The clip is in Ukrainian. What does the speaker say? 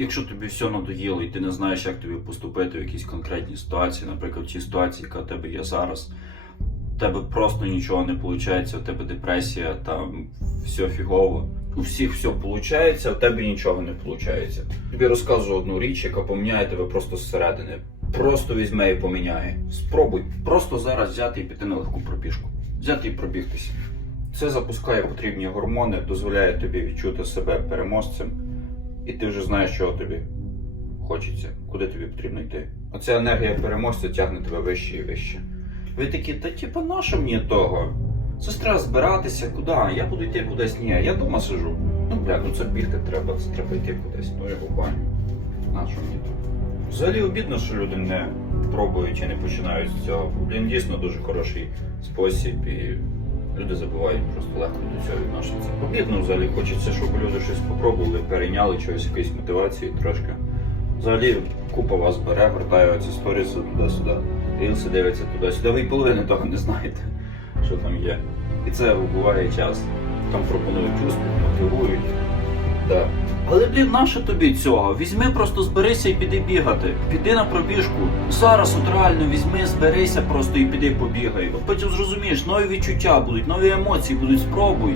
Якщо тобі все надоїло і ти не знаєш, як тобі поступити в якійсь конкретній ситуації, наприклад, в тій ситуації, яка в тебе є зараз, в тебе просто нічого не виходить, у тебе депресія, там все фігово. У всіх все виходить, а в тебе нічого не виходить. Тобі розказую одну річ, яка поміняє тебе просто зсередини. Просто візьме і поміняє. Спробуй просто зараз взяти і піти на легку пробіжку. Взяти і пробігтися. Це запускає потрібні гормони, дозволяє тобі відчути себе переможцем, і ти вже знаєш, чого тобі хочеться, куди тобі потрібно йти. Оця енергія переможця тягне тебе вище і вище. Ви такі, та типа, нащо мені того? Це треба збиратися, куди? Я буду йти кудись. Ні, я вдома сижу. Ну, бля, ну це бігти треба, це треба йти кудись. Ну, я баню. Нащо мені то? Взагалі обідно, що люди не пробують і не починають з цього. Блін, дійсно дуже хороший спосіб і люди забувають просто легко до цього відносяться. Обідно взагалі хочеться, щоб люди щось спробували, перейняли чогось, якоїсь мотивації трошки. Взагалі купа вас бере, вертає оці сторіси туди-сюди. Рілси дивиться туди-сюди. Ви половини того не знаєте, що там є. І це вбиває час. Там пропонують успіх, мотивують. Да. Але блін, нащо тобі цього? Візьми, просто зберися і піди бігати. Піди на пробіжку. Зараз от реально візьми, зберися просто і піди побігай. От потім зрозумієш, нові відчуття будуть, нові емоції будуть, спробуй.